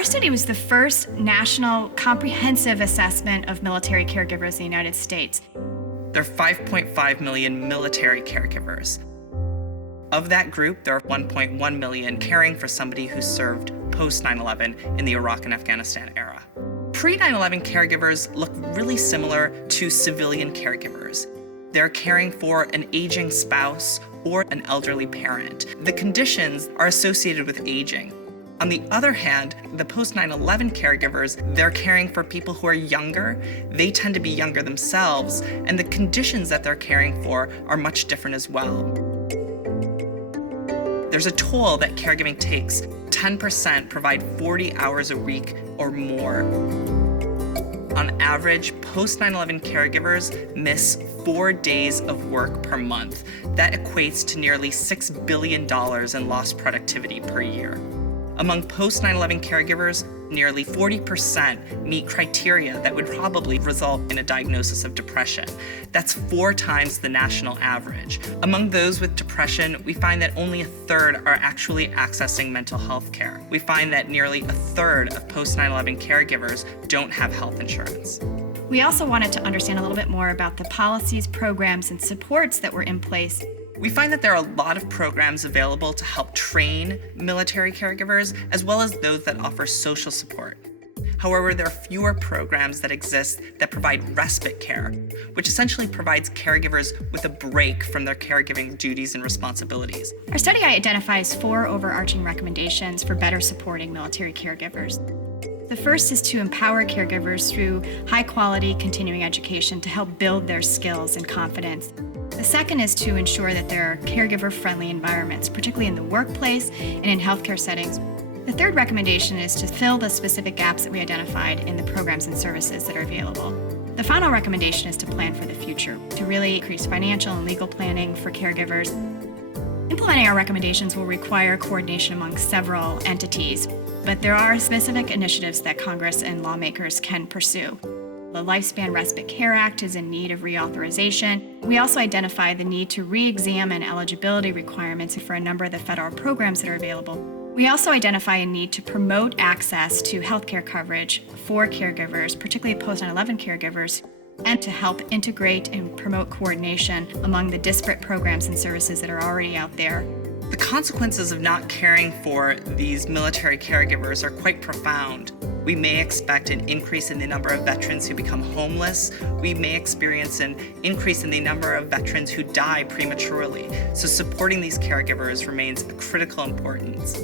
Our study was the first national comprehensive assessment of military caregivers in the United States. There are 5.5 million military caregivers. Of that group, there are 1.1 million caring for somebody who served post 9/11 in the Iraq and Afghanistan era. Pre-9/11 caregivers look really similar to civilian caregivers. They're caring for an aging spouse or an elderly parent. The conditions are associated with aging. On the other hand, the post 9/11 caregivers, they're caring for people who are younger. They tend to be younger themselves, and the conditions that they're caring for are much different as well. There's a toll that caregiving takes. 10% provide 40 hours a week or more. On average, post 9/11 caregivers miss 4 days of work per month. That equates to nearly $6 billion in lost productivity per year. Among post 9/11 caregivers, nearly 40% meet criteria that would probably result in a diagnosis of depression. That's 4 times the national average. Among those with depression, we find that only a third are actually accessing mental health care. We find that nearly a third of post 9/11 caregivers don't have health insurance. We also wanted to understand a little bit more about the policies, programs, and supports that were in place. We find that there are a lot of programs available to help train military caregivers, as well as those that offer social support. However, there are fewer programs that exist that provide respite care, which essentially provides caregivers with a break from their caregiving duties and responsibilities. Our study identifies 4 overarching recommendations for better supporting military caregivers. The first is to empower caregivers through high-quality continuing education to help build their skills and confidence. The second is to ensure that there are caregiver-friendly environments, particularly in the workplace and in healthcare settings. The third recommendation is to fill the specific gaps that we identified in the programs and services that are available. The final recommendation is to plan for the future, to really increase financial and legal planning for caregivers. Implementing our recommendations will require coordination among several entities, but there are specific initiatives that Congress and lawmakers can pursue. The Lifespan Respite Care Act is in need of reauthorization. We also identify the need to re-examine eligibility requirements for a number of the federal programs that are available. We also identify a need to promote access to healthcare coverage for caregivers, particularly post 9/11 caregivers, and to help integrate and promote coordination among the disparate programs and services that are already out there. The consequences of not caring for these military caregivers are quite profound. We may expect an increase in the number of veterans who become homeless. We may experience an increase in the number of veterans who die prematurely. So supporting these caregivers remains of critical importance.